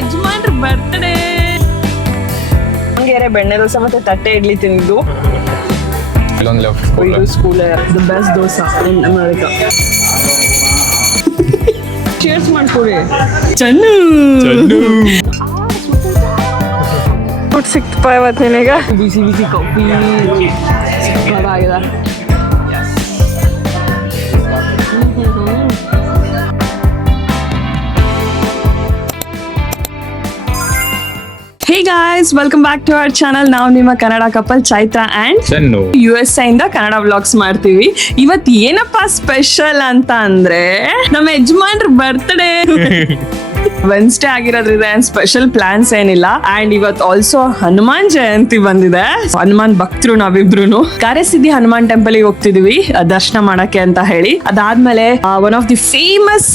ಯಜಮಾನ್ರ ಬರ್ತ್ಡೇ. ಹಂಗೇರೆ ಬೆಣ್ಣೆ ದೋಸೆ ಮತ್ತೆ ತಟ್ಟೆ ಇಡ್ಲಿ ತಿಂದಿದ್ದು. School the best dosa in America. Chairs ಮಾಡ್ಕೊಡಿ. ಚನ್ನು ಸಿಕ್ತಪ್ಪ ಇವತ್ತು ನಿನಗ. ಬಿಸಿ ಬಿಸಿ ಕಾಫಿ ಆಗಿದೆ. Hey guys, welcome back to our channel. ನಾವು ನಿಮ್ಮ Kannada couple Chaitra and ಚನ್ನು USA ಇಂದ ಕನ್ನಡ ವ್ಲಾಗ್ಸ್ ಮಾಡ್ತೀವಿ. ಇವತ್ತು ಏನಪ್ಪಾ ಸ್ಪೆಷಲ್ ಅಂತ ಅಂದ್ರೆ ನಮ್ಮ ಯಜಮಾನ್ರ ಬರ್ತ್ಡೇ. ವೆನ್ಸ್ಡೇ ಆಗಿರೋದ್ರಿಂದ ಏನ್ ಸ್ಪೆಷಲ್ ಪ್ಲಾನ್ಸ್ ಏನಿಲ್ಲ. ಅಂಡ್ ಇವತ್ತು ಆಲ್ಸೋ ಹನುಮಾನ್ ಜಯಂತಿ ಬಂದಿದೆ. ಹನುಮಾನ್ ಭಕ್ತರು ನಾವಿಬ್ರು ಕಾರ್ಯಸಿದ್ಧಿ ಹನುಮಾನ್ ಟೆಂಪಲ್ ಗೆ ಹೋಗ್ತಿದೀವಿ ದರ್ಶನ ಮಾಡಕ್ಕೆ ಅಂತ ಹೇಳಿ. ಅದಾದ್ಮೇಲೆ one of the famous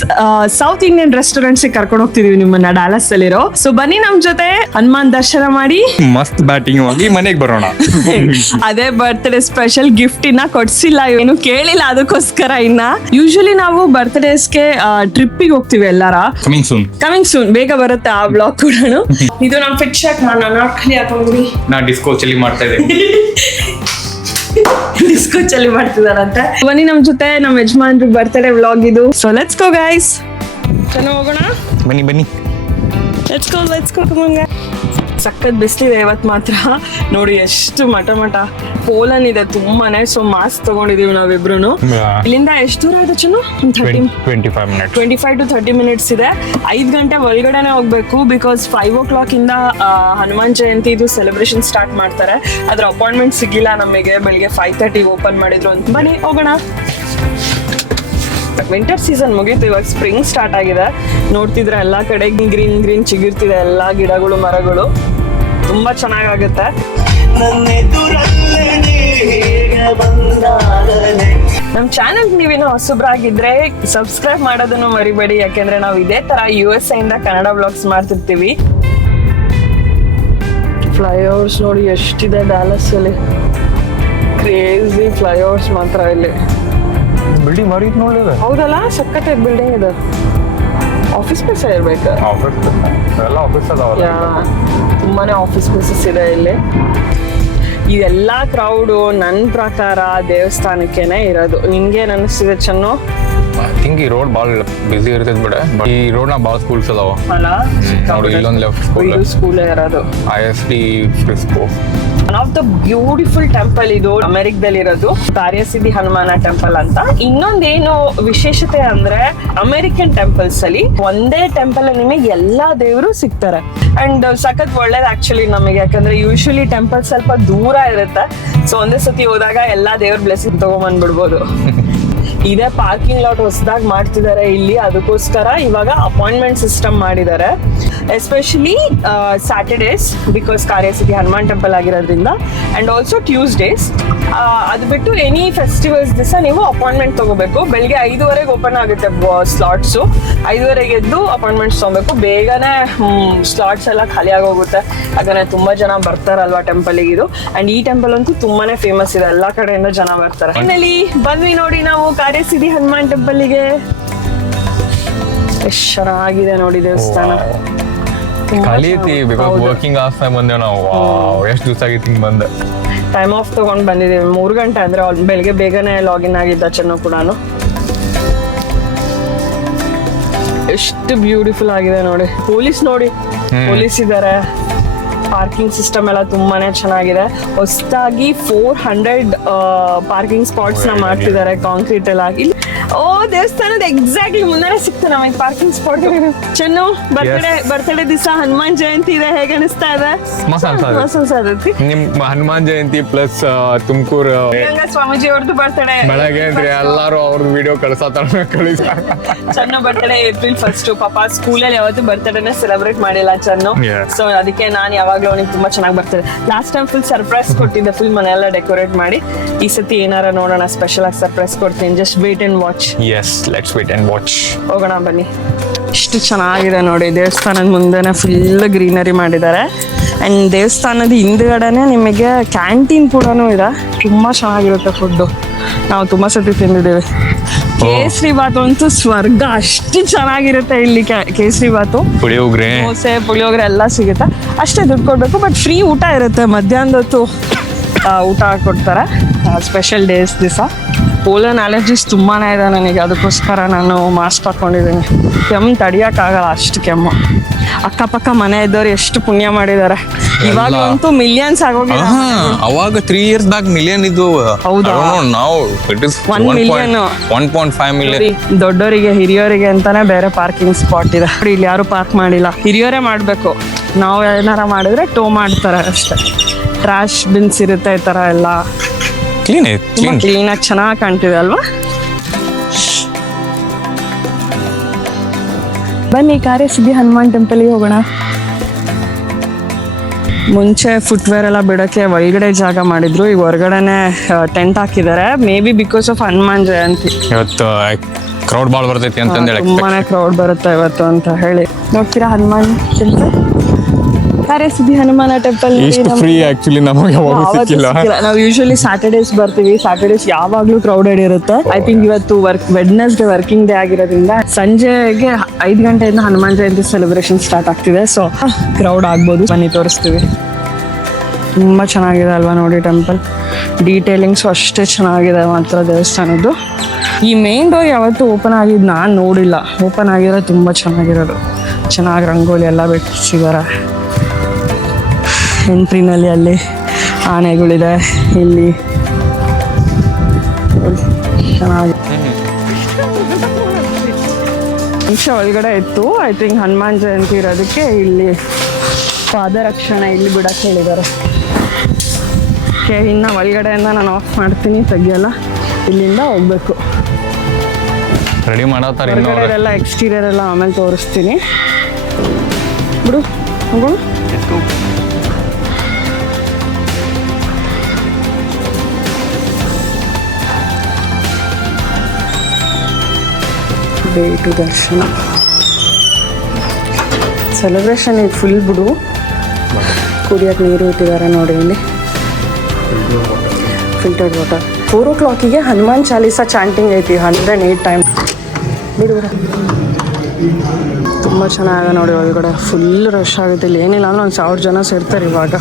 south Indian restaurants ಕರ್ಕೊಂಡು ಹೋಗ್ತಿದೀವಿ ನಿಮ್ಮನ್ನ ಡಾಲಸ್ ಅಲ್ಲಿರೋ. ಸೊ ಬನ್ನಿ ನಮ್ ಜೊತೆ ಹನುಮಾನ್ ದರ್ಶನ ಮಾಡಿ ಮಸ್ತ್ ಬ್ಯಾಟಿಂಗ್ ಹೋಗಿ ಮನೆಗೆ ಬರೋಣ. ಅದೇ ಬರ್ತ್ಡೇ ಸ್ಪೆಷಲ್ ಗಿಫ್ಟ್ ಇನ್ನ ಕೊಡ್ಸಿಲ್ಲ, ಏನು ಕೇಳಿಲ್ಲ, ಅದಕ್ಕೋಸ್ಕರ ಇನ್ನ ಯೂಶಲಿ ನಾವು ಬರ್ತ್ಡೇಸ್ಗೆ ಟ್ರಿಪ್ಪಿಗೆ ಹೋಗ್ತಿವಿ ಎಲ್ಲಾರ. ಕಮಿಂಗ್ ಸೂನ್ ಬೇಗ ಬರುತ್ತೆ ಆ ಬ್ಲಾಗ್ ಕೂಡ. ಇದು ನಮ್ಮ ಫಿಟ್ ಶರ್ಟ್ ನಾನು ಅನಾರ್ಕಲಿ ಹಾಕೊಂಡ್ವಿ. ನಾ ಡಿಸ್ಕೋ ಚಲಿ ಮಾಡ್ತಾ ಇದ್ದೆ. ಡಿಸ್ಕೋ ಚಲಿ ಮಾಡ್ತಿದಾರಂತೆ. ಬನ್ನಿ ನಮ್ ಜೊತೆ ನಮ್ಮ ಯಜಮಾನ್ರು ಬರ್ತ್ಡೇ ವ್ಲಾಗ್ ಇದು. So let's go guys. ಚೆನ್ನಾಗಿ ಹೋಗೋಣ. ಬನ್ನಿ ಬನ್ನಿ. ಲೆಟ್ಸ್ ಗೋ ಕಮಾನ್. ಸಖತ್ ಬಿಸ್ಲಿದೆ ಇವತ್ತು ಮಾತ್ರ. ನೋಡಿ ಎಷ್ಟು ಮಟ ಪೋಲನ್ ಇದೆ ತುಂಬಾನೇ. ಸೊ ಮಾಸ್ಕ್ ತಗೊಂಡಿದೀವಿ ನಾವಿಬ್ರು. ಇಲ್ಲಿಂದ ಎಷ್ಟು ದೂರ ಇದೆ ಚನ್ನು? 25 to 30 minutes ಇದೆ. 5 ಗಂಟೆ ಒಳಗಡೆನೆ ಹೋಗ್ಬೇಕು. ಬಿಕಾಸ್ 5 o'clock ಇಂದ ಹನುಮಾನ್ ಜಯಂತಿ ಇದು ಸೆಲೆಬ್ರೇಷನ್ ಸ್ಟಾರ್ಟ್ ಮಾಡ್ತಾರೆ. ಅದ್ರ ಅಪಾಯಿಂಟ್ಮೆಂಟ್ ಸಿಗಿಲ್ಲ ನಮಗೆ. ಬೆಳಿಗ್ಗೆ 5:30 ಓಪನ್ ಮಾಡಿದ್ರು ಅಂತ. ಬನ್ನಿ ಹೋಗೋಣ. ವಿಂಟರ್ ಸೀಸನ್ ಮುಗೀತು, ಇವಾಗ ಸ್ಪ್ರಿಂಗ್ ಸ್ಟಾರ್ಟ್ ಆಗಿದೆ. ನೋಡ್ತಿದ್ರೆ ಎಲ್ಲಾ ಕಡೆ ಗ್ರೀನ್ ಚಿಗುರ್ತಿದೆ, ಎಲ್ಲಾ ಗಿಡಗಳು ಮರಗಳು. ತುಂಬಾ ಚೆನ್ನಾಗಾಗುತ್ತೆ. ನಮ್ ಚಾನೆಲ್ ನೀವೇನೋ ಹೊಸಬ್ರಾಗಿದ್ರೆ ಸಬ್ಸ್ಕ್ರೈಬ್ ಮಾಡೋದನ್ನು ಮರಿಬೇಡಿ. ಯಾಕೆಂದ್ರೆ ನಾವು ಇದೇ ತರ USA ಇಂದ ಕನ್ನಡ ವ್ಲಾಗ್ಸ್ ಮಾಡ್ತಿರ್ತೀವಿ. ಫ್ಲೈಓವರ್ಸ್ ನೋಡಿ ಎಷ್ಟಿದೆ ಡ್ಯಾಲಸ್ ಅಲ್ಲಿ. ಕ್ರೇಜಿ ಫ್ಲೈಓವರ್ಸ್ ಮಾತ್ರ ಇಲ್ಲಿ. ಬಿಲ್ಡಿಂಗ್ ಭಾರಿ ನೋಡ್ಲಿಲ್ಲ. ಹೌದಲ್ಲ, ಸಖತ್ ಬಿಲ್ಡಿಂಗ್ ಇದೆ. ಆಫೀಸ್ ಸ್ಪೇಸ್ ಇರ್ಬೇಕು. ತುಂಬಾನೇ ಆಫೀಸ್ ಸ್ಪೇಸಸ್ ಇದೆ ಇಲ್ಲಿ. ಇದೆಲ್ಲಾ ಕ್ರೌಡು ನನ್ನ ಪ್ರಕಾರ ದೇವಸ್ಥಾನಕ್ಕೆನೆ ಇರೋದು. ನಿನ್ಗೇನ್ ಅನಿಸ್ತಿದೆ ಚನ್ನು? ಐ ಥಿಂಕ್ ಈ ರೋಡ್ ಭಾಳ ಬಿಸಿ ಇರ್ತೈತೆ ಬಿಡ. ಈ ರೋಡ್ ನ ಭಾಳ ಸ್ಕೂಲ್ಸ್ ಅದಾವ. ನೋಡಿ ಇಲ್ಲೊಂದು ಲೆಫ್ಟ್ ಸ್ಕೂಲ್ ಇರೋದು ISD Frisco. One of the beautiful temple ಇದು ಅಮೆರಿಕದಲ್ಲಿ ಇರೋದು, ಕಾರ್ಯಸಿದ್ಧಿ ಹನುಮಾನ ಟೆಂಪಲ್ ಅಂತ. ಇನ್ನೊಂದೇನು ವಿಶೇಷತೆ ಅಂದ್ರೆ ಅಮೆರಿಕನ್ ಟೆಂಪಲ್ಸ್ ಅಲ್ಲಿ ಒಂದೇ ಟೆಂಪಲ್ ನಿಮಗೆ ಎಲ್ಲಾ ದೇವರು ಸಿಗ್ತಾರೆ. ಅಂಡ್ ಸಖತ್ ಒಳ್ಳೇದು ಆಕ್ಚುಲಿ ನಮಗೆ. ಯಾಕಂದ್ರೆ ಯೂಶಲಿ ಟೆಂಪಲ್ ಸ್ವಲ್ಪ ದೂರ ಇರುತ್ತೆ. ಸೊ ಒಂದೇ ಸತಿ ಹೋದಾಗ ಎಲ್ಲಾ ದೇವ್ರ ಬ್ಲೆಸ್ಸಿಂಗ್ ತಗೊಂಡ್ಬಂದ್ಬಿಡ್ಬೋದು. ಇದೇ ಪಾರ್ಕಿಂಗ್ ಲಾಟ್ ಹೊಸದಾಗಿ ಮಾಡ್ತಿದ್ದಾರೆ ಇಲ್ಲಿ. ಅದಕ್ಕೋಸ್ಕರ ಇವಾಗ ಅಪಾಯಿಂಟ್ಮೆಂಟ್ ಸಿಸ್ಟಮ್ ಮಾಡಿದ್ದಾರೆ. Especially Saturdays, because Karyasiddhi Hanuman temple ಆಗಿರೋದ್ರಿಂದ. And also Tuesdays. ಅದು ಬಿಟ್ಟು ಎನಿ ಫೆಸ್ಟಿವಲ್ಸ್ ದಿವಸ ನೀವು ಅಪಾಯಿಂಟ್ಮೆಂಟ್ ತಗೋಬೇಕು. ಬೆಳಿಗ್ಗೆ 5:30 ಓಪನ್ ಆಗುತ್ತೆ ಸ್ಲಾಟ್ಸು. 5:30 ಎದ್ದು ಅಪಾಯಿಂಟ್ಮೆಂಟ್ಸ್ ತಗೋಬೇಕು. ಬೇಗನೆ ಸ್ಲಾಟ್ಸ್ ಎಲ್ಲ ಖಾಲಿ ಆಗೋಗುತ್ತೆ. ಯಾಕಂದ್ರೆ ತುಂಬಾ ಜನ ಬರ್ತಾರಲ್ವಾ ಟೆಂಪಲ್ಗೆ ಇದು. ಅಂಡ್ ಈ ಟೆಂಪಲ್ ಅಂತೂ ತುಂಬಾನೇ ಫೇಮಸ್ ಇದೆ, ಎಲ್ಲಾ ಕಡೆಯಿಂದ ಜನ ಬರ್ತಾರೆ. ಫೈನಲಿ ಬಂದ್ವಿ ನೋಡಿ ನಾವು ಕಾರ್ಯಸಿದ್ಧಿ ಹನುಮಾನ್ ಟೆಂಪಲ್ಗೆ. ಎಷ್ಟು ಚೆನ್ನಾಗಿದೆ ನೋಡಿ ದೇವಸ್ಥಾನ. ಖಾಲಿ ಐತಿ ಬಿಕಾಸ್ ವರ್ಕಿಂಗ್ ಅವರ್ಸ್ ಟೈಮ್ ಬಂದೇವ್ ನಾವು. ಎಷ್ಟು ದಿವಸ ಆಗಿತ್ತು ಹಿಂಗೆ ಬಂದೆ. ಟೈಮ್ ಆಫ್ ತಗೊಂಡ್ ಬಂದಿದ್ದೀವಿ. 3 ಗಂಟೆ ಅಂದ್ರೆ ಬೆಳಿಗ್ಗೆ ಬೇಗನೆ ಲಾಗಿನ್ ಆಗಿದ್ದ ಚೆನ್ನ ಕೂಡ. ಎಷ್ಟು ಬ್ಯೂಟಿಫುಲ್ ಆಗಿದೆ ನೋಡಿ. ಪೊಲೀಸ್ ನೋಡಿ, ಪೊಲೀಸ್ ಇದ್ದಾರೆ. ಪಾರ್ಕಿಂಗ್ ಸಿಸ್ಟಮ್ ಎಲ್ಲ ತುಂಬಾನೇ ಚೆನ್ನಾಗಿದೆ. ಹೊಸದಾಗಿ 400 ಪಾರ್ಕಿಂಗ್ ಸ್ಪಾಟ್ಸ್ ನ ಮಾಡ್ತಿದ್ದಾರೆ ಕಾಂಕ್ರೀಟ್ ಎಲ್ಲ ಆಗಿ. ಓ ದೇವಸ್ಥಾನದ ಎಕ್ಸಾಕ್ಟ್ಲಿ ಮುಂದೆ ಸಿಗ್ತದೆ ನಮಗೆ ಪಾರ್ಕಿಂಗ್ ಸ್ಪಾಟ್. ಚೆನ್ನು ಬರ್ತ್ಡೇ ದಿವಸ ಹನುಮಾನ್ ಜಯಂತಿ ಇದೆ. ಹೇಗೆ ಅನಿಸ್ತಾ ಇದೆ? ನಿಮ್ಮ ಹನುಮಾನ್ ಜಯಂತಿ ಪ್ಲಸ್ ತುಮಕೂರು ಸ್ವಾಮೀಜಿ ಅವ್ರದ್ದು ಬರ್ತ್ಡೇ ಬೆಳಗ್ಗೆ ಅಂದ್ರೆ ಎಲ್ಲಾರು ಅವ್ರದ್ದು video Chennu birthday April 1st. ಪಾಪ ಸ್ಕೂಲಲ್ಲಿ ಯಾವತ್ತು ಬರ್ತ್ಡೇನೆ ಸೆಲೆಬ್ರೇಟ್ ಮಾಡಿಲ್ಲ ಚೆನ್ನು. ಸೊ ಅದಕ್ಕೆ ನಾನು ಯಾವಾಗ್ಲೂ ಅವನಿಗೆ ತುಂಬಾ ಚೆನ್ನಾಗಿ ಬರ್ತದೆ. ಲಾಸ್ಟ್ ಟೈಮ್ ಫುಲ್ ಸರ್ಪ್ರೈಸ್ ಕೊಟ್ಟಿದ್ದೆ, ಫುಲ್ ಮನೆಯೆಲ್ಲ ಡೆಕೋರೇಟ್ ಮಾಡಿ. ಈ ಸತಿ ಏನಾರ ನೋಡೋಣ, ಸ್ಪೆಷಲ್ ಆಗಿ ಸರ್ಪ್ರೈಸ್ ಕೊಡ್ತೀನಿ. Just wait and watch. Yes, let's wait and watch. ಹೋಗೋಣ ಬನ್ನಿ. ಎಷ್ಟು ಚೆನ್ನಾಗಿದೆ ನೋಡಿ. ದೇವಸ್ಥಾನದ ಮುಂದೆನೆ ಫುಲ್ ಗ್ರೀನರಿ ಮಾಡಿದ್ದಾರೆ. ಅಂಡ್ ದೇವಸ್ಥಾನದ ಹಿಂದ್ಗಡೆನೆ ನಿಮಗೆ ಕ್ಯಾಂಟೀನ್ ಕೂಡ ಇದೆ. ತುಂಬಾ ಚೆನ್ನಾಗಿರುತ್ತೆ ಫುಡ್ಡು. ನಾವು ತುಂಬಾ ಸತಿ ತಿಂದಿದ್ದೇವೆ. ಕೇಸರಿ ಬಾತು ಅಂತೂ ಸ್ವರ್ಗ, ಅಷ್ಟು ಚೆನ್ನಾಗಿರುತ್ತೆ ಇಲ್ಲಿ ಕೇಸರಿ ಬಾತು. ಪುಳಿಯೋಗ್ರೆ, ದೋಸೆ, ಪುಳಿಯೋಗರೆ ಎಲ್ಲ ಸಿಗುತ್ತೆ. ಅಷ್ಟೇ ದುಡ್ಡು ಕೊಡ್ಬೇಕು, ಬಟ್ ಫ್ರೀ ಊಟ ಇರುತ್ತೆ. ಮಧ್ಯಾಹ್ನದ ಹೊತ್ತು ಊಟ ಕೊಡ್ತಾರೆ ಸ್ಪೆಷಲ್ ಡೇಸ್ ದಿವಸ. ಪೋಲನ್ ಅಲರ್ಜೀಸ್ ತುಂಬಾ ಇದೆ ನನಗೆ, ಅದಕ್ಕೋಸ್ಕರ ನಾನು ಮಾಸ್ಕ್ ಹಾಕ್ಕೊಂಡಿದ್ದೀನಿ. ಕೆಮ್ಮು ತಡಿಯೋಕ್ಕಾಗಲ್ಲ, ಅಷ್ಟು ಕೆಮ್ಮು. ಅಕ್ಕಪಕ್ಕ ಮನೆ ಇದ್ದವ್ರು ಎಷ್ಟು ಪುಣ್ಯ ಮಾಡಿದ್ದಾರೆ. ಇವಾಗ ಅಂತೂ ಮಿಲಿಯನ್ಸ್ ಆಗೋಗಿದೆ. ಅವಾಗ 3 years ಬ್ಯಾಕ್ ಮಿಲಿಯನ್ ಇದ್ದು. ಹೌದಾ? ನಾವು ಇಟ್ ಇಸ್ 1 million. 1.5 million. ದೊಡ್ಡವರಿಗೆ ಹಿರಿಯರಿಗೆ ಅಂತಾನೆ ಬೇರೆ ಪಾರ್ಕಿಂಗ್ ಸ್ಪಾಟ್ ಇದೆ. ಇಲ್ಲಿ ಯಾರು ಪಾರ್ಕ್ ಮಾಡಿಲ್ಲ, ಹಿರಿಯರೇ ಮಾಡಬೇಕು. ನಾವು ಏನಾರ ಮಾಡಿದ್ರೆ ಟೋ ಮಾಡ್ತಾರೆ ಅಷ್ಟೇ. ಟ್ರಾಶ್ ಬಿನ್ಸ್ ಇರುತ್ತೆ, ಈ ಥರ ಎಲ್ಲ ಕ್ಲೀನ್ ಕ್ಲೀನಾಗಿ ಚೆನ್ನಾಗಿ ಕಾಣ್ತಿದೆ ಅಲ್ವಾ? ಬನ್ನಿ ಕಾರ್ಯಸಿದ್ಧಿ ಹನುಮಾನ್ ಟೆಂಪಲ್ಗೆ ಹೋಗೋಣ. ಮುಂಚೆ ಫುಟ್ವೇರ್ ಎಲ್ಲ ಬಿಡೋಕ್ಕೆ ಒಳಗಡೆ ಜಾಗ ಮಾಡಿದ್ರು, ಈಗ ಹೊರಗಡೆನೆ ಟೆಂಟ್ ಹಾಕಿದ್ದಾರೆ. Maybe because of Hanuman Jayanti. ಇವತ್ತು ಕ್ರೌಡ್ ಭಾಳ ಬರ್ತೈತಿ ಅಂತಂದು ಹೇಳಿ ತುಂಬಾನೇ ಕ್ರೌಡ್ ಬರುತ್ತೆ ಇವತ್ತು ಅಂತ ಹೇಳಿ. ನೋಡ್ತೀರಾ ಹನುಮಾನ್ ಟೆಂಪಲ್, ಕಾರ್ಯಸಿದ್ಧಿ ಹನುಮಾನ ಟೆಂಪಲ್. ಫ್ರೀ ಆಕ್ಚುಲಿ ನಮಗೆ ಯಾವಾಗ ಸಿಕ್ಕಿಲ್ಲ. ನಾವು ಯೂಶಲಿ ಸ್ಯಾಟರ್ಡೇಸ್ ಬರ್ತೀವಿ. ಸ್ಯಾಟರ್ಡೇಸ್ ಯಾವಾಗ್ಲೂ ಕ್ರೌಡೆಡ್ ಇರುತ್ತೆ. ಐ ಥಿಂಕ್ ಇವತ್ತು ವೆಡ್ನೆಸ್ಡೇ ವರ್ಕಿಂಗ್ ಡೇ ಆಗಿರೋದ್ರಿಂದ ಸಂಜೆಗೆ 5 ಗಂಟೆಯಿಂದ ಹನುಮಾನ್ ಜಯಂತಿ ಸೆಲೆಬ್ರೇಷನ್ ಸ್ಟಾರ್ಟ್ ಆಗ್ತಿದೆ. ಸೊ ಕ್ರೌಡ್ ಆಗ್ಬೋದು, ಬನ್ನಿ ತೋರಿಸ್ತೀವಿ. ತುಂಬ ಚೆನ್ನಾಗಿದೆ ಅಲ್ವಾ ನೋಡಿ ಟೆಂಪಲ್. ಡೀಟೇಲಿಂಗ್ಸು ಅಷ್ಟೇ ಚೆನ್ನಾಗಿದೆ ಮಾತ್ರ ದೇವಸ್ಥಾನದ್ದು. ಈ ಮೇನ್ ಡೋರ್ ಯಾವತ್ತೂ ಓಪನ್ ಆಗಿದ್ದು ನಾನು ನೋಡಿಲ್ಲ. ಓಪನ್ ಆಗಿರೋ ತುಂಬ ಚೆನ್ನಾಗಿರೋದು. ಚೆನ್ನಾಗಿ ರಂಗೋಲಿ ಎಲ್ಲ ಬಿಟ್ಟಿದ್ದಾರೆ. ಎಂಟ್ರಿನಲ್ಲಿ ಅಲ್ಲಿ ಆನೆಗಳಿದೆ. ಇಲ್ಲಿ ಚೆನ್ನಾಗಿ ನಿಮಿಷ ಒಳಗಡೆ ಇತ್ತು. ಐ ಥಿಂಕ್ ಹನುಮಾನ್ ಜಯಂತಿ ಇರೋದಕ್ಕೆ ಇಲ್ಲಿ ಪಾದರಕ್ಷಣೆ ಇಲ್ಲಿ ಬಿಡಕ್ಕೆ ಹೇಳಿದ್ದಾರೆ. ಓಕೆ, ಇನ್ನು ಒಳಗಡೆಯಿಂದ ನಾನು ಆಫ್ ಮಾಡ್ತೀನಿ, ತೆಗಿಯಲ್ಲ. ಇಲ್ಲಿಂದ ಹೋಗ್ಬೇಕು. ರೆಡಿ ಮಾಡತ್ತಾರೆ. ಹೊರಗಡೆ ಎಕ್ಸ್ಟೀರಿಯರ್ ಎಲ್ಲ ಆಮೇಲೆ ತೋರಿಸ್ತೀನಿ ಬಿಡು. ಹೋಗೋಣ. ಟು ದರ್ಶನ ಸೆಲೆಬ್ರೇಷನ್ ಇದು ಫುಲ್ ಬಿಡು. ಕುಡಿಯೋಕೆ ನೀರು ಇಟ್ಟಿದ್ದಾರೆ ನೋಡಿ ಇಲ್ಲಿ, filtered water. 4 o'clock Hanuman Chalisa chanting ಐತಿ 108 ಟೈಮ್. ಬಿಡು, ತುಂಬ ಚೆನ್ನಾಗಿದೆ ನೋಡಿ. ಒಳಗಡೆ ಫುಲ್ ರಶ್ ಆಗುತ್ತೆ. ಇಲ್ಲಿ ಏನಿಲ್ಲ ಅಂದ್ರೆ 1000 ಜನ ಸೇರ್ತಾರೆ ಇವಾಗ.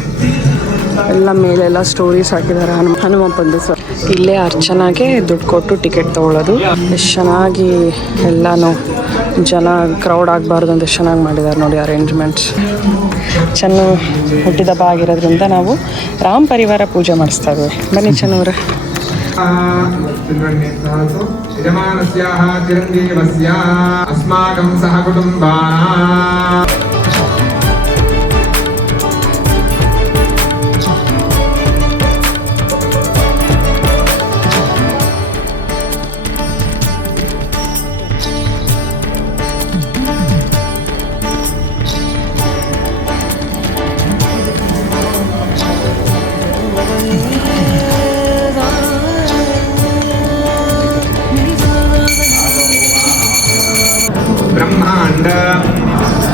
ಎಲ್ಲ ಮೇಲೆಲ್ಲ ಸ್ಟೋರೀಸ್ ಹಾಕಿದ್ದಾರೆ ಹನುಮಪ್ಪಂದು. ಸರ್ ಇಲ್ಲೇ ಅರ್ಚನಾಗೆ ದುಡ್ಡು ಕೊಟ್ಟು ಟಿಕೆಟ್ ತೊಗೊಳ್ಳೋದು. ಎಷ್ಟು ಚೆನ್ನಾಗಿ ಎಲ್ಲನೂ ಜನ ಕ್ರೌಡ್ ಆಗಬಾರ್ದು ಅಂತ ಎಷ್ಟು ಚೆನ್ನಾಗಿ ಮಾಡಿದ್ದಾರೆ ನೋಡಿ ಅರೇಂಜ್ಮೆಂಟ್ಸ್. ಹುಟ್ಟಿದಬ್ಬ ಆಗಿರೋದ್ರಿಂದ ನಾವು ರಾಮ್ ಪರಿವಾರ ಪೂಜೆ ಮಾಡಿಸ್ತಾ ಇದ್ದೀವಿ. ಬನ್ನಿ ಚೆನ್ನವ್ರೆ. ಬ್ರಹ್ಮಾಂಡ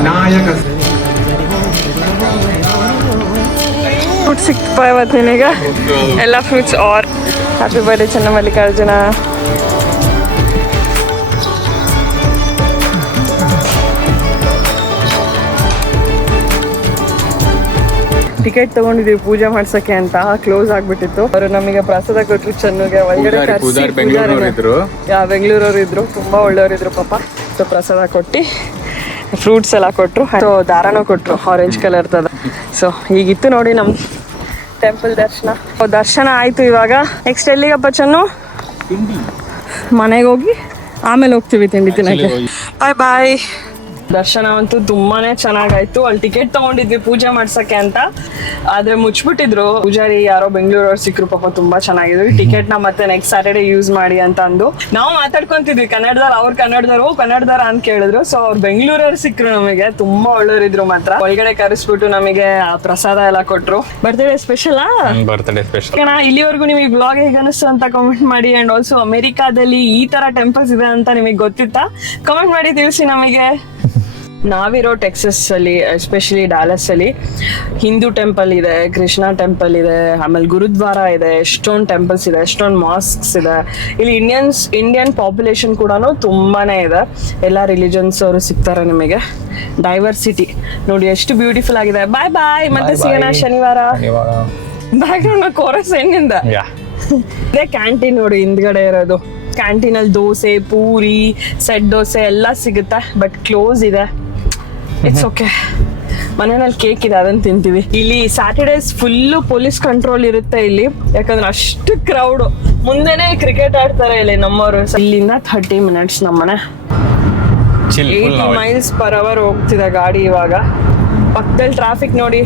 ನಾಯಕ. ಫ್ರೂಟ್ಸ್ ಸಿಕ್ತಪ್ಪ ಇವತ್ತು ನಿನಗ. ಎಲ್ಲ fruits are. Happy birthday Channamallikarjuna. Ticket ತಗೊಂಡಿದೀವಿ ಪೂಜೆ ಮಾಡ್ಸಕ್ಕೆ ಅಂತ. ಕ್ಲೋಸ್ ಆಗ್ಬಿಟ್ಟಿತ್ತು. ಅವರು ನಮಗೆ ಪ್ರಸಾದ ಕೊಟ್ಟರು. ಚೆನ್ನಗೆ ಒಳಗಡೆ ಬೆಂಗಳೂರವ್ರು ಇದ್ರು, ತುಂಬಾ ಒಳ್ಳೆಯವರಿದ್ರು ಪಾಪ. ಸೊ ಪ್ರಸಾದ ಕೊಟ್ಟು ಫ್ರೂಟ್ಸ್ ಎಲ್ಲ ಕೊಟ್ಟರು. ಸೊ ದಾರನೂ ಕೊಟ್ಟರು, ಆರೆಂಜ್ ಕಲರ್ ತದ. ಸೊ ಹೀಗಿತ್ತು ನೋಡಿ ನಮ್ಮ ಟೆಂಪಲ್ ದರ್ಶನ. ದರ್ಶನ ಆಯ್ತು. ಇವಾಗ ನೆಕ್ಸ್ಟ್ ಎಲ್ಲಿಗಪ್ಪ ಚೆನ್ನು? ಮನೆಗೆ ಹೋಗಿ ಆಮೇಲೆ ಹೋಗ್ತೀವಿ ತಿಂಡಿ ತಿನ್ನಕ್ಕೆ. ಬಾಯ್ ಬಾಯ್. ದರ್ಶನ ಅಂತೂ ತುಂಬಾನೇ ಚೆನ್ನಾಗಾಯ್ತು. ಅಲ್ಲಿ ಟಿಕೆಟ್ ತಗೊಂಡಿದ್ವಿ ಪೂಜೆ ಮಾಡ್ಸಕ್ಕೆ ಅಂತ, ಆದ್ರೆ ಮುಚ್ಬಿಟ್ಟಿದ್ರು. ಪೂಜಾರಿ ಯಾರೋ ಬೆಂಗಳೂರವ್ರು ಸಿಕ್ಕರು ಪಾಪ, ತುಂಬಾ ಚೆನ್ನಾಗಿದ್ರು. ಟಿಕೆಟ್ ನ ಮತ್ತೆ ನೆಕ್ಸ್ಟ್ ಸ್ಯಾಟರ್ಡೆ ಯೂಸ್ ಮಾಡಿ ಅಂತ ಅಂದು ನಾವು ಮಾತಾಡ್ಕೊಂತಿದ್ವಿ ಕನ್ನಡದವ್ರು. ಅವ್ರು ಕನ್ನಡದವ್ರ ಅಂತ ಕೇಳಿದ್ರು. ಸೊ ಅವ್ರು ಬೆಂಗಳೂರವ್ರು ಸಿಕ್ಕರು ನಮಗೆ. ತುಂಬಾ ಒಳ್ಳೆಯವರಿದ್ರು ಮಾತ್ರ. ಒಳಗಡೆ ಕರೆಸ್ಬಿಟ್ಟು ನಮಗೆ ಪ್ರಸಾದ ಎಲ್ಲ ಕೊಟ್ರು. Birthday special. ಇಲ್ಲಿವರೆಗೂ ನಿಮಗೆ ಬ್ಲಾಗ್ ಹೇಗೆ ಅನಿಸ್ತು ಅಂತ ಕಮೆಂಟ್ ಮಾಡಿ. ಅಂಡ್ ಆಲ್ಸೋ ಅಮೆರಿಕಾದಲ್ಲಿ ಈ ತರ ಟೆಂಪಲ್ಸ್ ಇದೆ ಅಂತ ನಿಮಗೆ ಗೊತ್ತಿತ್ತಾ? ಕಮೆಂಟ್ ಮಾಡಿ ತಿಳಿಸಿ ನಮಗೆ. ನಾವಿರೋ ಟೆಕ್ಸಸ್ ಅಲ್ಲಿ ಎಸ್ಪೆಷಲಿ ಡ್ಯಾಲಸ್ ಅಲ್ಲಿ ಹಿಂದೂ ಟೆಂಪಲ್ ಇದೆ, ಕೃಷ್ಣ ಟೆಂಪಲ್ ಇದೆ, ಆಮೇಲೆ ಗುರುದ್ವಾರ ಇದೆ, ಎಷ್ಟೊಂದು ಟೆಂಪಲ್ಸ್ ಇದೆ, ಎಷ್ಟೊಂದು ಮಾಸ್ಕ್ಸ್ ಇದೆ. ಇಲ್ಲಿ ಇಂಡಿಯನ್ ಪಾಪ್ಯುಲೇಷನ್ ಕೂಡ ತುಂಬಾನೇ ಇದೆ. ಎಲ್ಲ ರಿಲಿಜನ್ಸ್ ಅವರು ಸಿಗ್ತಾರೆ ನಿಮಗೆ. ಡೈವರ್ಸಿಟಿ ನೋಡಿ ಎಷ್ಟು ಬ್ಯೂಟಿಫುಲ್ ಆಗಿದೆ. ಬಾಯ್ ಬಾಯ್, ಮತ್ತೆ ಸಿಗೋಣ ಶನಿವಾರ. ಬ್ಯಾಕ್ ಗ್ರೌಂಡ್ ಕೋರಸ್ ಹೆಣ್ಣಿಂದ ಇದೇ ಕ್ಯಾಂಟೀನ್ ನೋಡಿ ಹಿಂದ್ಗಡೆ ಇರೋದು. ಕ್ಯಾಂಟೀನ್ ಅಲ್ಲಿ ದೋಸೆ, ಪೂರಿ, ಸೆಟ್ ದೋಸೆ ಎಲ್ಲ ಸಿಗುತ್ತೆ, ಬಟ್ ಕ್ಲೋಸ್ ಇದೆ. It's okay. ಮನೆಯಲ್ಲಿ ಕೇಕ್ ಇದೆ, ಅದನ್ನ ತಿಂತೀವಿ. ಇಲ್ಲಿ ಸ್ಯಾಟರ್ಡೇಸ್ ಫುಲ್ಲು ಪೊಲೀಸ್ ಕಂಟ್ರೋಲ್ ಇರುತ್ತೆ ಇಲ್ಲಿ, ಯಾಕಂದ್ರೆ ಅಷ್ಟು ಕ್ರೌಡ್. ಮುಂದೆನೆ ಕ್ರಿಕೆಟ್ ಆಡ್ತಾರೆ ಇಲ್ಲಿ ನಮ್ಮವರು. ಇಲ್ಲಿಂದ 30 minutes ನಮ್ಮನೆ. 80 miles/hour ಹೋಗ್ತಿದೆ ಗಾಡಿ ಇವಾಗ. ಪಕ್ಕದಲ್ಲಿ ಟ್ರಾಫಿಕ್ ನೋಡಿ.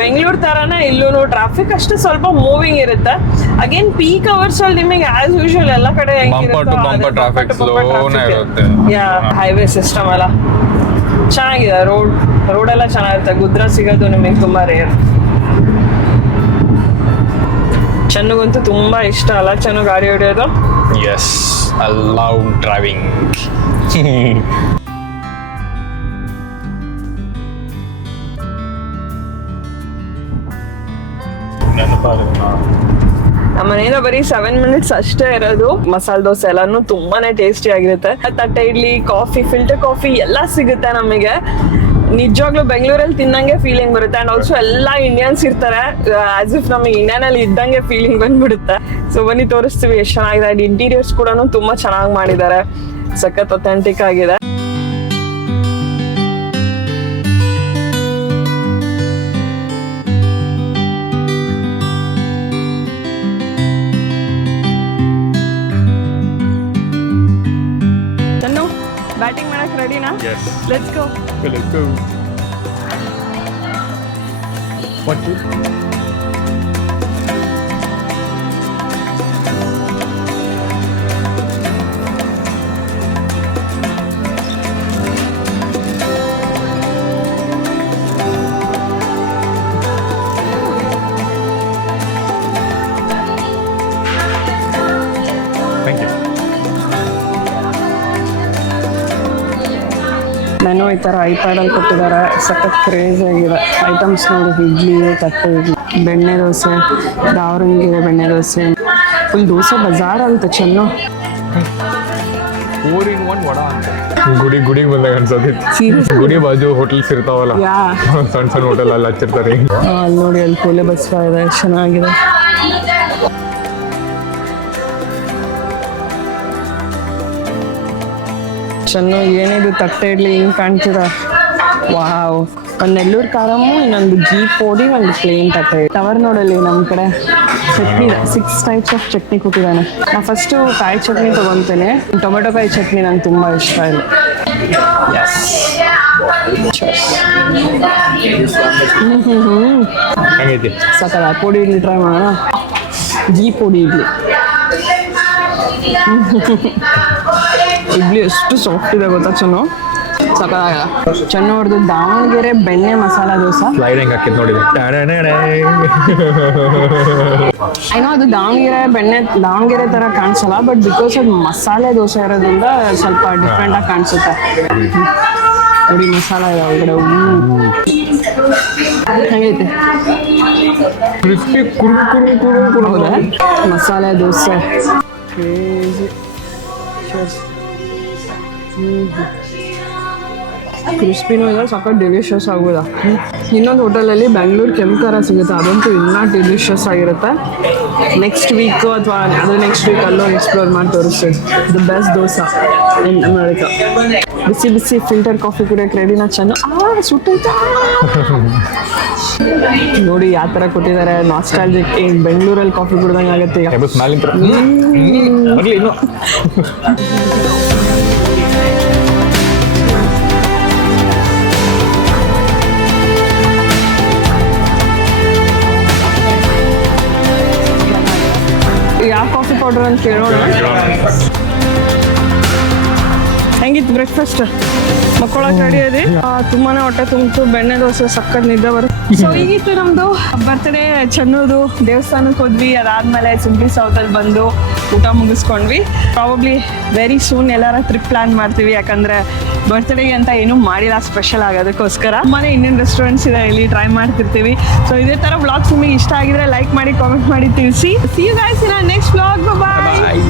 ಬೆಂಗಳೂರು ತರಾನೇ ಇಲ್ಲೂ ಟ್ರಾಫಿಕ್ ಅಷ್ಟೇ ಸ್ವಲ್ಪ ಮೂವಿಂಗ್ ಇರುತ್ತೆ. ಅಗೇನ್ ಪೀಕ್ ಅವರ್ಸ್ ಅಲ್ಲಿ ನಿಮಗೆ ಆಸ್ ಯೂಶುವಲ್ ಎಲ್ಲ ಕಡೆ ಹೈವೇ ಸಿಸ್ಟಮ್ ಎಲ್ಲ ಚೆನ್ನಾಗಿದೆ. ರೋಡ್ ಎಲ್ಲ ಚೆನ್ನಾಗಿರುತ್ತೆ. ಗುದ್ರ ಸಿಗೋದು ನಿಮಗೆ ತುಂಬಾ ರೇರ್. ಚೆನ್ನಗಂತೂ ತುಂಬಾ ಇಷ್ಟ ಅಲ್ಲ ಚೆನ್ನ ಗಾಡಿ ಹೊಡೆಯೋದು. Yes, I love driving. ನಮ್ಮ ಮನೆಯಿಂದ ಬರೀ 7 minutes ಅಷ್ಟೇ ಇರೋದು. ಮಸಾಲೆ ದೋಸೆ ಎಲ್ಲಾನು ತುಂಬಾನೇ ಟೇಸ್ಟಿ ಆಗಿರುತ್ತೆ. ತಟ್ಟೆ ಇಡ್ಲಿ, ಕಾಫಿ, ಫಿಲ್ಟರ್ ಕಾಫಿ ಎಲ್ಲ ಸಿಗುತ್ತೆ ನಮಗೆ. ನಿಜವಾಗ್ಲೂ ಬೆಂಗಳೂರಲ್ಲಿ ತಿನ್ನಂಗೆ ಫೀಲಿಂಗ್ ಬರುತ್ತೆ. ಅಂಡ್ ಆಲ್ಸೋ ಎಲ್ಲ ಇಂಡಿಯನ್ಸ್ ಇರ್ತಾರೆ, ಆಸ್ ಇಫ್ ನಮಗೆ ಇಂಡಿಯಾನಲ್ಲಿ ಇದ್ದಂಗೆ ಫೀಲಿಂಗ್ ಬಂದ್ಬಿಡುತ್ತೆ. ಸೊ ಬನ್ನಿ ತೋರಿಸ್ತೀವಿ ಎಷ್ಟು ಚೆನ್ನಾಗಿದೆ. ಅಂಡ್ ಇಂಟೀರಿಯರ್ಸ್ ಕೂಡ ತುಂಬಾ ಚೆನ್ನಾಗಿ ಮಾಡಿದ್ದಾರೆ. ಸಖತ್ ಅಥೆಂಟಿಕ್ ಆಗಿದೆ. ಬ್ಯಾಟಿಂಗ್ ಮಾಡಕ್ ರೆಡಿನಾ? Let's go. ಮೆನು ಈ ಥರ ಐಪ್ಯಾಡಲ್ಲಿ ಕೊಟ್ಟಿದ್ದಾರೆ. ಸಖತ್ ಕ್ರೇಜ್ ಆಗಿದೆ. ಐಟಮ್ಸ್ ನೋಡಿ, ಇಡ್ಲಿ, ತಟ್ಟೆ ಇಡ್ಲಿ, ಬೆಣ್ಣೆ ದೋಸೆ, ದಾವರಂಗಿದೆ ಬೆಣ್ಣೆ ದೋಸೆ. ಫುಲ್ ದೋಸೆ ಬಜಾರ್ ಅಂತ ಚೆನ್ನ. 4-in-1 ವಡಾ ಅಂತ ಗುಡಿಗೆ ಬಂದಾಗ ಅನ್ಸೋದು. ಗುಡಿ ಬಾಜು ಹೋಟೆಲ್ಸ್ ಇರ್ತಾವಲ್ಲ, ಸಣ್ಣ ಸಣ್ಣ ಹೋಟೆಲ್ ಅಲ್ಲಿ ಹಚ್ಚಿರ್ತಾರೆ. ಅಲ್ಲಿ ನೋಡಿ, ಅಲ್ಲಿ ಕೋಲೆ ಬಸ್ತಾ ಇದೆ, ಚೆನ್ನಾಗಿದೆ. ಚೆನ್ನ ಏನಿದು ತಟ್ಟೆ ಇಡ್ಲಿ ಹಿಂಗೆ ಕಾಣ್ತಿದೆ. ವಾವ್. ಒಂದು ನೆಲ್ಲೂರು ಖಾರಮ್ಮು, ಇನ್ನೊಂದು ಘೀ ಪೋಡಿ, ಒಂದು ಪ್ಲೇನ್ ತಟ್ಟೆ. ಟವರ್ ನೋಡಲ್ಲಿ ನಮ್ಮ ಕಡೆ ಚಟ್ನಿ ಇದೆ. 6 types ಆಫ್ ಚಟ್ನಿ ಕೊಟ್ಟಿದ್ದಾನೆ. ನಾ ಫಸ್ಟು ಕಾಯಿ ಚಟ್ನಿ ತೊಗೊತೇನೆ. ಟೊಮೆಟೊ ಕಾಯಿ ಚಟ್ನಿ ನಂಗೆ ತುಂಬ ಇಷ್ಟ ಇಲ್ಲ. ಸಾಕಲ್ಲ. ಪೋಡಿ ಇಡ್ಲಿ ಟ್ರೈ ಮಾಡೋಣ. ಘೀ ಪೋಡಿ ಇಡ್ಲಿ. ಇಡ್ಲಿ ಎಷ್ಟು ಸಾಫ್ಟ್ ಇದೆ ಗೊತ್ತಾ ಚೆನ್ನ. ಸಕ್ಕತ್ತಾಗಿದೆ. ಚೆನ್ನ ಹೊಡೆದು ದಾವಣಗೆರೆ ಬೆಣ್ಣೆ ಮಸಾಲ ದೋಸೆ. ಸ್ಲೈಡಿಂಗ್ ಹಾಕಿದ್ ನೋಡಿ. ಏನೋ ಅದು ದಾವಣಗೆರೆ ತರ ಕಾಣಿಸಲ್ಲ, ಬಟ್ ಬಿಕಾಸ್ ಅದು ಮಸಾಲೆ ದೋಸೆ ಇರೋದ್ರಿಂದ ಸ್ವಲ್ಪ ಡಿಫ್ರೆಂಟ್ ಆಗಿ ಕಾಣಿಸುತ್ತೆ. ನೋಡಿ ಮಸಾಲ ಇದೆ ಒಳಗಡೆ. ಹೇಗೈತೆ? ಕ್ರಿಸ್ಪಿ ಹೌದಾ? ಮಸಾಲೆ ದೋಸೆ ಕ್ರಿಸ್ಪಿನೂ ಇದೆ, ಸಖತ್ ಡೆಲಿಷಿಯಸ್ ಆಗೋದ. ಇನ್ನೊಂದು ಹೋಟೆಲಲ್ಲಿ ಬೆಂಗಳೂರು ಕೆಂಪು ಸಿಗುತ್ತೆ, ಅದಂತೂ ಇನ್ನೂ ಡೆಲಿಷಿಯಸ್ ಆಗಿರುತ್ತೆ. ನೆಕ್ಸ್ಟ್ ವೀಕು ಅಥವಾ ಅದು ನೆಕ್ಸ್ಟ್ ವೀಕ್ ಅಲ್ಲೋ ಎಕ್ಸ್ಪ್ಲೋರ್ ಮಾಡಿ ತೋರಿಸ್ತೀವಿ. The best dosa in America. ಬಿಸಿ ಬಿಸಿ ಫಿಲ್ಟರ್ ಕಾಫಿ ಕುಡಿಯೋಕೆ ರೆಡಿನಾ ಚೆನ್ನ. ಸುಟ್ಟೈತಾ ನೋಡಿ ಯಾವ ಥರ ಕೊಟ್ಟಿದ್ದಾರೆ. ನಾಸ್ಟಾಲ್ಜಿಕ್. ಬೆಂಗಳೂರಲ್ಲಿ ಕಾಫಿ ಕುಡ್ದಂಗೆ ಆಗುತ್ತೆ ಈಗ. ಯಾವ ಕಾಫಿ ಪೌಡರ್ ಅಂತ ಕೇಳೋಣ. ಹೆಂಗಿತ್ತು ಬ್ರೇಕ್ಫಾಸ್ಟ್? ಮಕ್ಕಳಕ್ಕೆ ರೆಡಿ ಇದೆ ತುಂಬಾನೇ ಹೊಟ್ಟೆ ತುಂಬಿತು, ಬೆಣ್ಣೆ ದೋಸೆ ಸಕ್ಕತ್ ನಿದ್ದೆ ಬರುತ್ತೆ. ಸೊ ಈಗಿತ್ತು ನಮ್ದು ಬರ್ತ್ಡೇ ಚೆನ್ನೂದು ದೇವಸ್ಥಾನಕ್ಕೆ ಹೋದ್ವಿ. ಅದಾದ್ಮೇಲೆ ಸಿಂಪ್ಲಿ ಸೌತಲ್ಲಿ ಬಂದು ಊಟ ಮುಗಿಸ್ಕೊಂಡ್ವಿ. ಪ್ರಾಬಬ್ಲಿ ವೆರಿ ಸೂನ್ ಎಲ್ಲಾರ ಟ್ರಿಪ್ ಪ್ಲಾನ್ ಮಾಡ್ತೀವಿ, ಯಾಕಂದ್ರೆ ಬರ್ತ್ಡೇಗೆ ಅಂತ ಏನೂ ಮಾಡಿಲ್ಲ ಸ್ಪೆಷಲ್ ಆಗೋದಕ್ಕೋಸ್ಕರ. ತುಂಬಾನೇ ಇಂಡಿಯನ್ ರೆಸ್ಟೋರೆಂಟ್ಸ್ ಇದೆ ಇಲ್ಲಿ, ಟ್ರೈ ಮಾಡ್ತಿರ್ತೀವಿ. ಸೊ ಇದೇ ತರ ವ್ಲಾಗ್ಸ್ ನಿಮಗೆ ಇಷ್ಟ ಆಗಿದ್ರೆ ಲೈಕ್ ಮಾಡಿ, ಕಾಮೆಂಟ್ ಮಾಡಿ ತಿಳಿಸಿ. See you guys in next vlog. Bye.